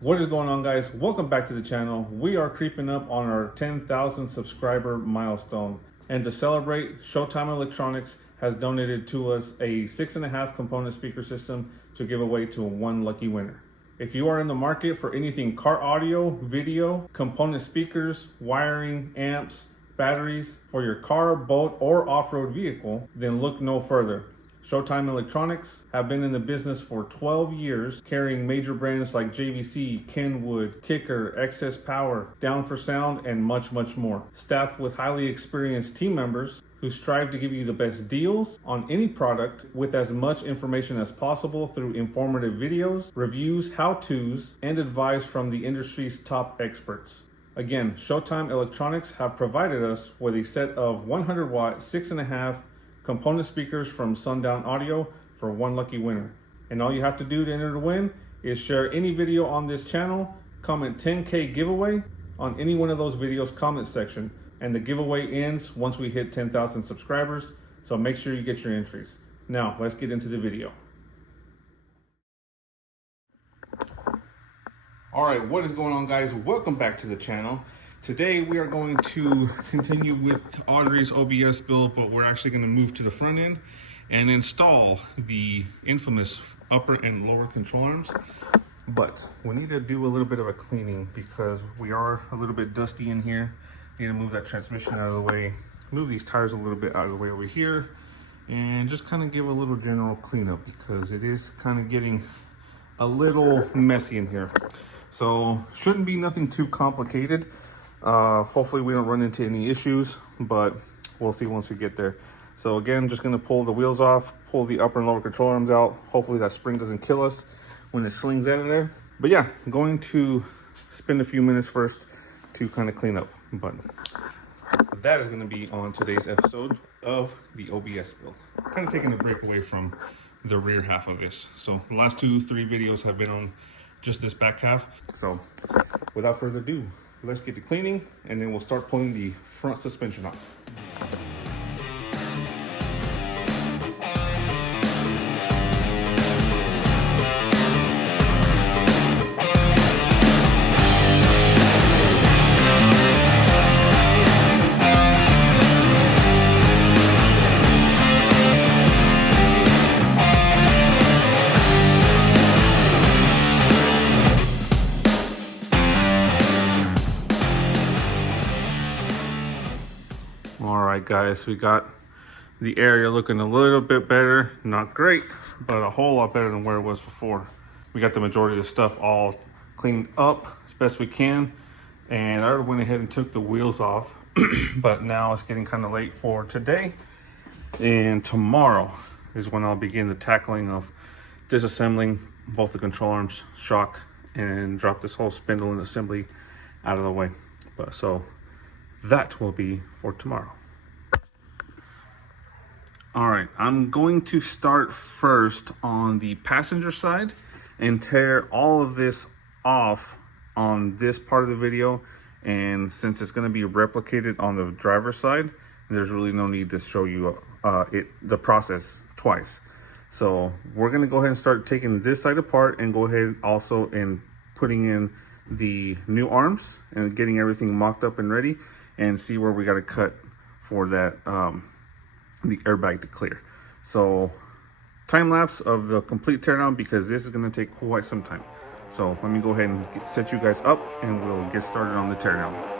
What is going on, guys? Welcome back to the channel. We are creeping up on our 10,000 subscriber milestone, and to celebrate, Showtime Electronics has donated to us a 6.5 component speaker system to give away to one lucky winner. If you are in the market for anything car audio, video, component speakers, wiring, amps, batteries for your car, boat, or off-road vehicle, then look no further. Showtime Electronics have been in the business for 12 years, carrying major brands like JVC, Kenwood, Kicker, Excess Power, Down for Sound, and much, much more. Staffed with highly experienced team members who strive to give you the best deals on any product with as much information as possible through informative videos, reviews, how-tos, and advice from the industry's top experts. Again, Showtime Electronics have provided us with a set of 100-watt 6.5 component speakers from Sundown Audio for one lucky winner. And all you have to do to enter to win is share any video on this channel, comment 10K giveaway on any one of those videos comment section, and the giveaway ends once we hit 10,000 subscribers, so make sure you get your entries. Now, let's get into the video. All right, what is going on, guys? Welcome back to the channel. Today we are going to continue with Audri's OBS build, but we're actually going to move to the front end and install the infamous upper and lower control arms. But we need to do a little bit of a cleaning because we are a little bit dusty in here. Need to move that transmission out of the way, move these tires a little bit out of the way over here, and just kind of give a little general cleanup because it is kind of getting a little messy in here. So shouldn't be nothing too complicated. Hopefully we don't run into any issues, but we'll see once we get there. So again, just going to pull the wheels off, pull the upper and lower control arms out. Hopefully that spring doesn't kill us when it slings out of there. But yeah, I'm going to spend a few minutes first to kind of clean up. But that is going to be on today's episode of the OBS build. Kind of taking a break away from the rear half of this. So the last 2-3 videos have been on just this back half. So without further ado, let's get to cleaning, and then we'll start pulling the front suspension off. Guys, we got the area looking a little bit better, not great, but a whole lot better than where it was before. We got the majority of the stuff all cleaned up as best we can, and I already went ahead and took the wheels off. But now it's getting kind of late for today, and tomorrow is when I'll begin the tackling of disassembling both the control arms, shock, and drop this whole spindle and assembly out of the way. But so that will be for tomorrow. All right, I'm going to start first on the passenger side and tear all of this off on this part of the video. And since it's going to be replicated on the driver's side, there's really no need to show you the process twice. So we're going to go ahead and start taking this side apart and go ahead also and putting in the new arms and getting everything mocked up and ready, and see where we got to cut for that the airbag to clear. So time lapse of the complete teardown because this is going to take quite some time. So let me go ahead and set you guys up and we'll get started on the teardown.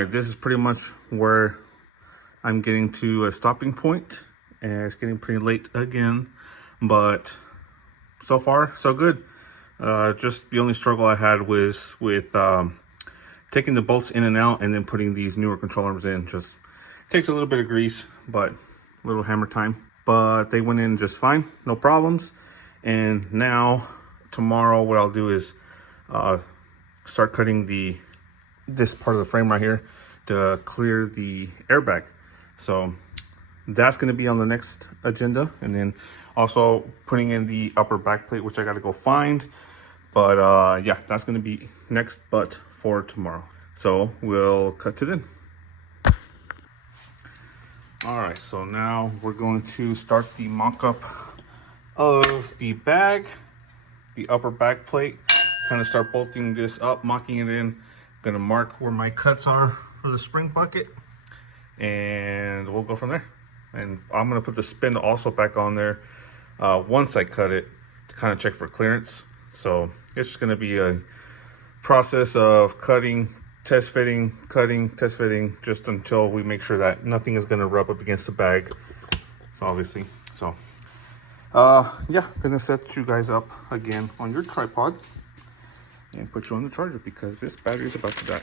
right, this is pretty much where I'm getting to a stopping point, and it's getting pretty late again, but so far so good. Just the only struggle I had was with taking the bolts in and out and then putting these newer control arms in. Just takes a little bit of grease, but a little hammer time. But they went in just fine, no problems. And now tomorrow what I'll do is start cutting this part of the frame right here to clear the airbag. So that's going to be on the next agenda, and then also putting in the upper back plate, which I got to go find. But yeah, that's going to be next, but for tomorrow. So we'll cut to then. All right, so now we're going to start the mock-up of the bag, the upper back plate. Kind of start bolting this up, mocking it in. Gonna mark where my cuts are for the spring bucket, and we'll go from there. And I'm gonna put the spindle also back on there once I cut it to kind of check for clearance. So it's just gonna be a process of cutting, test fitting, cutting, test fitting, just until we make sure that nothing is gonna rub up against the bag, obviously. So yeah, gonna set you guys up again on your tripod and put you on the charger because this battery is about to die.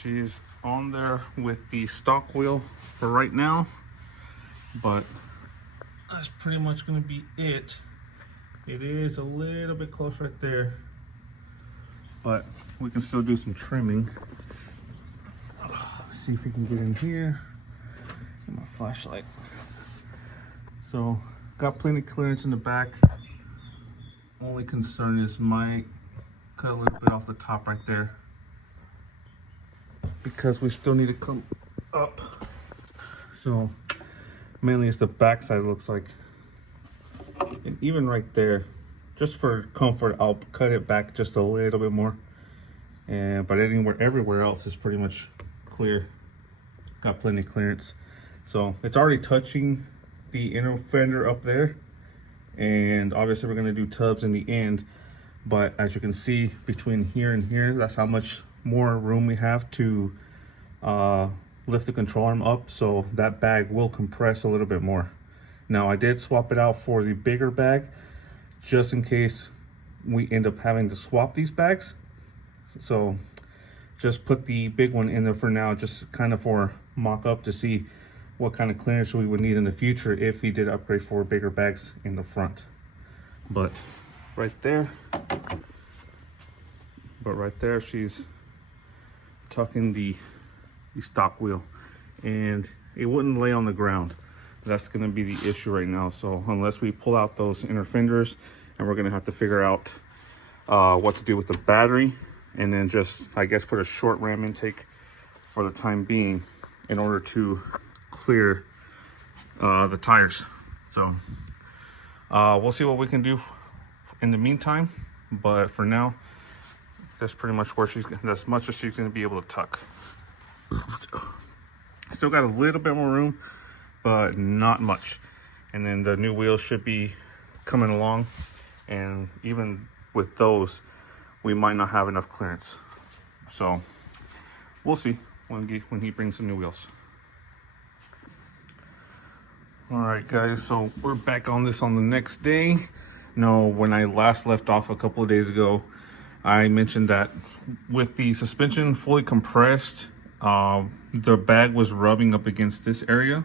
She's on there with the stock wheel for right now, but that's pretty much going to be it. It is a little bit close right there, but we can still do some trimming. Let's see if we can get in here. Get my flashlight. So got plenty of clearance in the back. Only concern is might cut a little bit off the top right there, because we still need to come up. So mainly it's the back side, it looks like. And even right there, just for comfort, I'll cut it back just a little bit more. But everywhere else is pretty much clear. Got plenty of clearance. So it's already touching the inner fender up there. And obviously we're gonna do tubs in the end. But as you can see, between here and here, that's how much more room we have to lift the control arm up, so that bag will compress a little bit more. Now I did swap it out for the bigger bag just in case we end up having to swap these bags. So just put the big one in there for now, just kind of for mock up to see what kind of clearance we would need in the future if we did upgrade for bigger bags in the front. But right there, she's tucking the stock wheel, and it wouldn't lay on the ground. That's going to be the issue right now. So unless we pull out those inner fenders, and we're going to have to figure out what to do with the battery, and then just, I guess, put a short ram intake for the time being in order to clear the tires. So we'll see what we can do in the meantime, but for now, that's pretty much where that's much as she's going to be able to tuck. Still got a little bit more room, but not much. And then the new wheels should be coming along, and even with those, we might not have enough clearance. So we'll see when he brings some new wheels. All right, guys, so we're back on this on the next day. No, when I last left off a couple of days ago, I mentioned that with the suspension fully compressed, the bag was rubbing up against this area.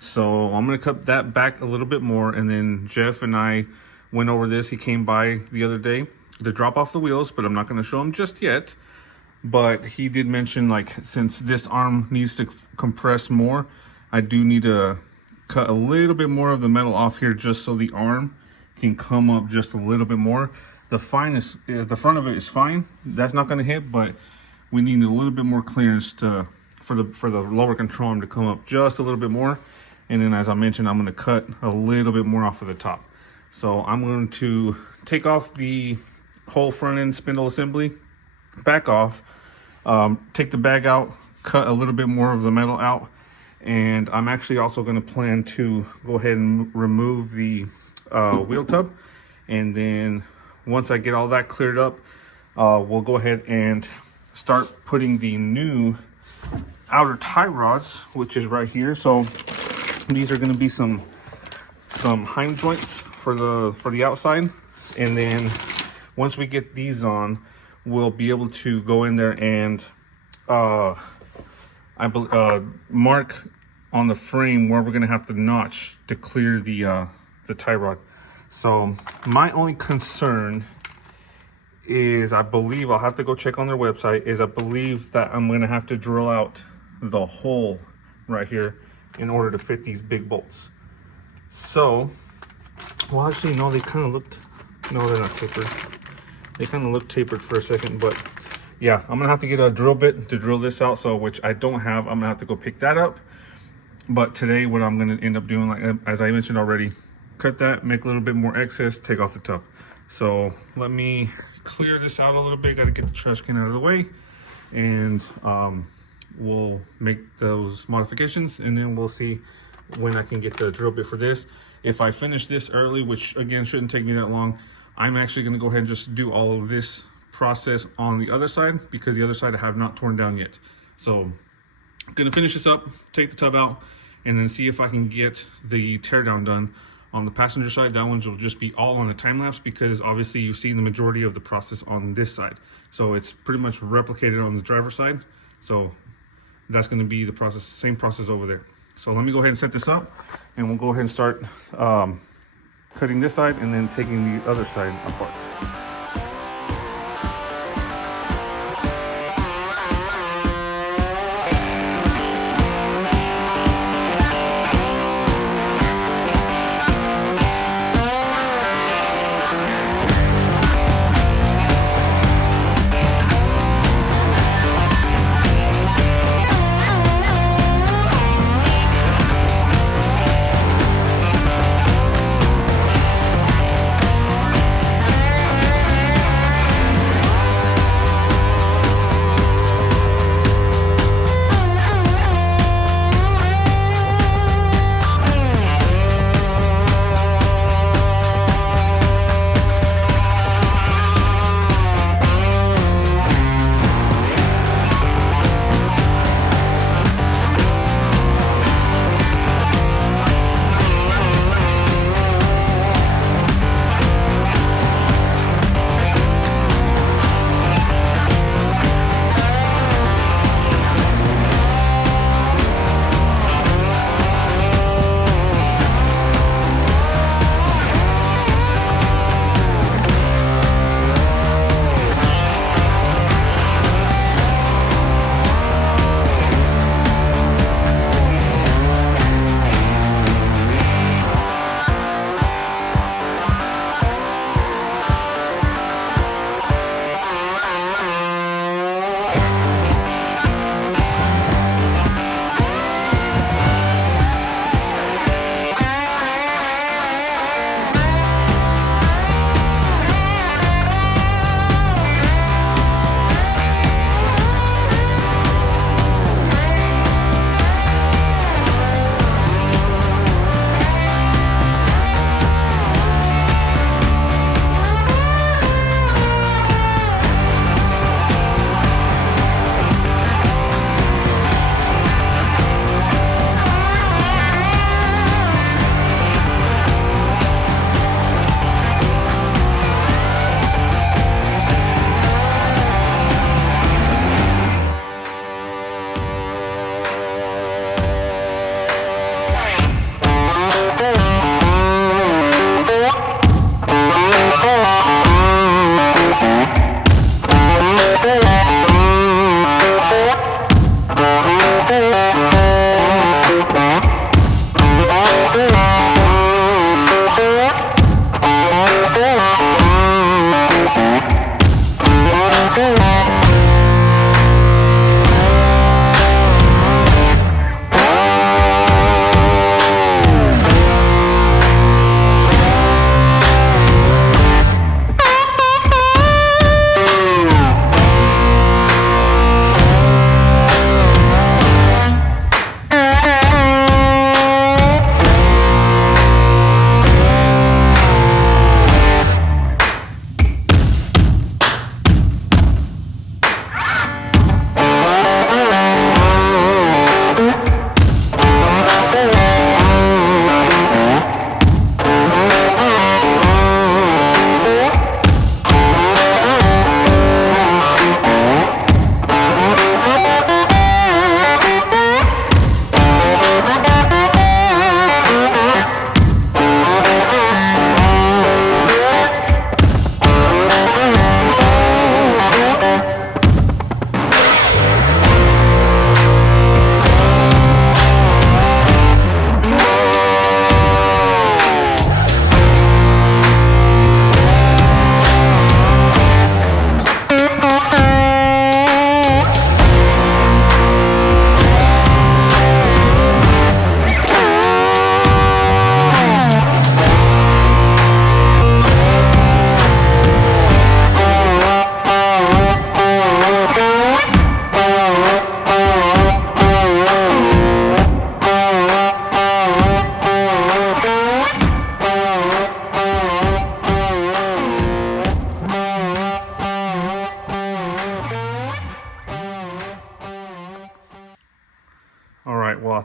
So I'm gonna cut that back a little bit more, and then Jeff and I went over this. He came by the other day to drop off the wheels, but I'm not gonna show him just yet. But he did mention, like, since this arm needs to compress more, I do need to cut a little bit more of the metal off here just so the arm can come up just a little bit more. The front of it is fine. That's not going to hit, but we need a little bit more clearance for the lower control arm to come up just a little bit more. And then, as I mentioned, I'm going to cut a little bit more off of the top. So I'm going to take off the whole front end spindle assembly, back off, take the bag out, cut a little bit more of the metal out, and I'm actually also going to plan to go ahead and remove the wheel tub. And then once I get all that cleared up, we'll go ahead and start putting the new outer tie rods, which is right here. So these are going to be some hind joints for the outside, and then once we get these on, we'll be able to go in there and mark on the frame where we're going to have to notch to clear the tie rod. So my only concern is, I believe, I'll have to go check on their website, is I believe that I'm going to have to drill out the hole right here in order to fit these big bolts. So, well, actually, no, they kind of looked, no, they're not tapered. They kind of looked tapered for a second, but yeah, I'm gonna have to get a drill bit to drill this out, so, which I don't have. I'm gonna have to go pick that up. But today, what I'm gonna end up doing, like as I mentioned already, cut that, make a little bit more excess, take off the tub. So let me clear this out a little bit. Got to get the trash can out of the way, and we'll make those modifications, and then we'll see when I can get the drill bit for this. If I finish this early, which again shouldn't take me that long, I'm actually going to go ahead and just do all of this process on the other side, because the other side I have not torn down yet. So I'm going to finish this up, take the tub out, and then see if I can get the teardown done on the passenger side. That one will just be all on a time lapse, because obviously you've seen the majority of the process on this side. So it's pretty much replicated on the driver's side. So that's going to be the process, same process over there. So let me go ahead and set this up, and we'll go ahead and start cutting this side and then taking the other side apart.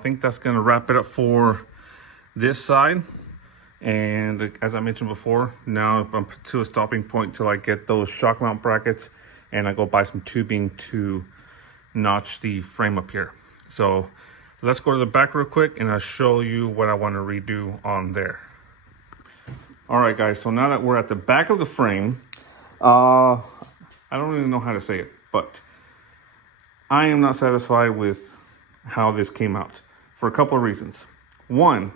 think that's going to wrap it up for this side. And as I mentioned before, now I'm to a stopping point till I get those shock mount brackets and I go buy some tubing to notch the frame up here. So let's go to the back real quick and I'll show you what I want to redo on there. All right, guys, so now that we're at the back of the frame, I don't really know how to say it, but I am not satisfied with how this came out for a couple of reasons. One,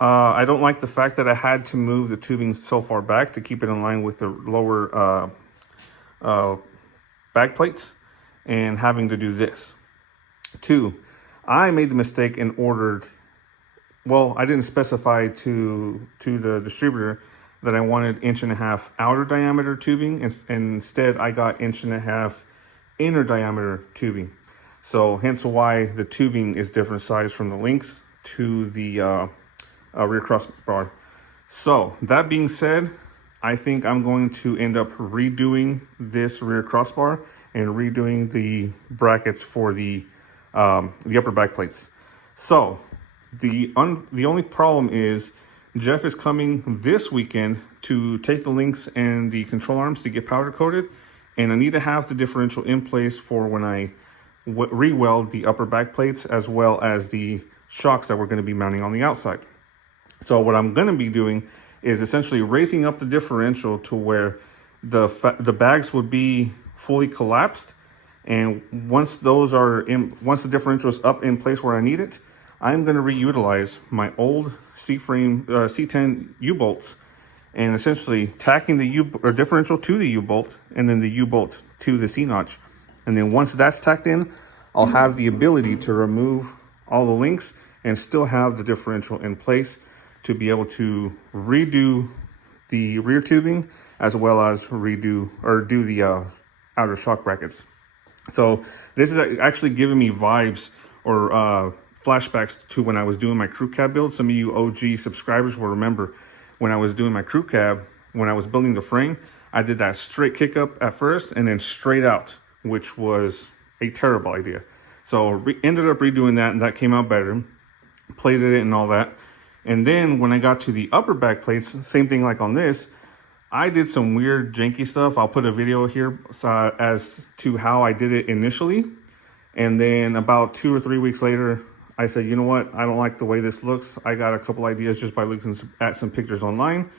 I don't like the fact that I had to move the tubing so far back to keep it in line with the lower back plates and having to do this. Two, I made the mistake and ordered, well, I didn't specify to the distributor that I wanted 1.5" outer diameter tubing, and instead I got 1.5" inner diameter tubing. So hence why the tubing is different size from the links to the rear crossbar. So that being said, I think I'm going to end up redoing this rear crossbar and redoing the brackets for the upper back plates. So the only problem is Jeff is coming this weekend to take the links and the control arms to get powder coated, and I need to have the differential in place for when I re-weld the upper back plates as well as the shocks that we're going to be mounting on the outside. So what I'm going to be doing is essentially raising up the differential to where the bags would be fully collapsed, and once the differential is up in place where I need it, I'm going to reutilize my old C10 U-bolts and essentially tacking the differential to the U-bolt and then the U-bolt to the C-notch. And then once that's tacked in, I'll have the ability to remove all the links and still have the differential in place to be able to redo the rear tubing as well as do the outer shock brackets. So this is actually giving me vibes or flashbacks to when I was doing my crew cab build. Some of you OG subscribers will remember when I was doing my crew cab, when I was building the frame, I did that straight kick up at first and then straight out, which was a terrible idea. So ended up redoing that, and that came out better. Plated it and all that. And then when I got to the upper back plates, same thing like on this, I did some weird janky stuff. I'll put a video here as to how I did it initially. And then about 2 or 3 weeks later, I said, you know what? I don't like the way this looks. I got a couple ideas just by looking at some pictures online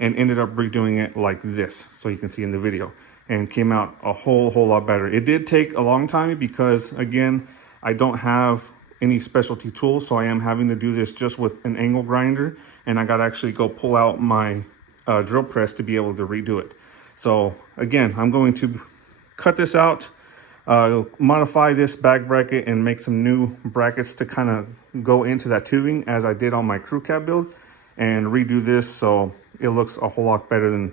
and ended up redoing it like this. So you can see in the video, and came out a whole lot better. It did take a long time because again, I don't have any specialty tools. So I am having to do this just with an angle grinder, and I got to actually go pull out my drill press to be able to redo it. So again, I'm going to cut this out, modify this back bracket and make some new brackets to kind of go into that tubing as I did on my crew cab build, and redo this so it looks a whole lot better than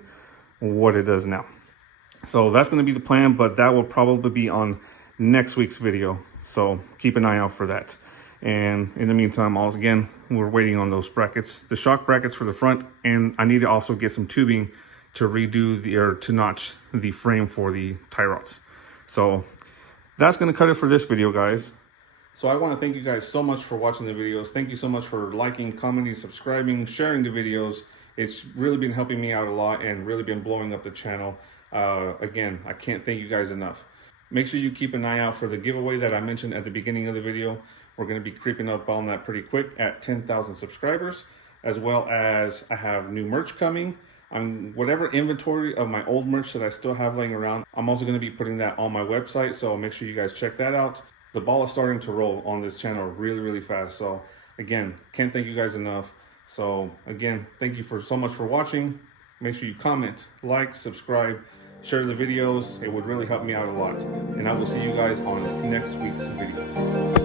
what it does now. So that's going to be the plan, but that will probably be on next week's video. So keep an eye out for that. And in the meantime, again, we're waiting on those brackets, the shock brackets for the front, and I need to also get some tubing to redo to notch the frame for the tie rods. So that's going to cut it for this video, guys. So I want to thank you guys so much for watching the videos. Thank you so much for liking, commenting, subscribing, sharing the videos. It's really been helping me out a lot and really been blowing up the channel. Again, I can't thank you guys enough. Make sure you keep an eye out for the giveaway that I mentioned at the beginning of the video. We're going to be creeping up on that pretty quick at 10,000 subscribers, as well as I have new merch coming. Whatever inventory of my old merch that I still have laying around, I'm also going to be putting that on my website, so make sure you guys check that out. The ball is starting to roll on this channel really fast. So again, can't thank you guys enough. So again, thank you so much for watching. Make sure you comment, like, subscribe, share the videos. It would really help me out a lot. And I will see you guys on next week's video.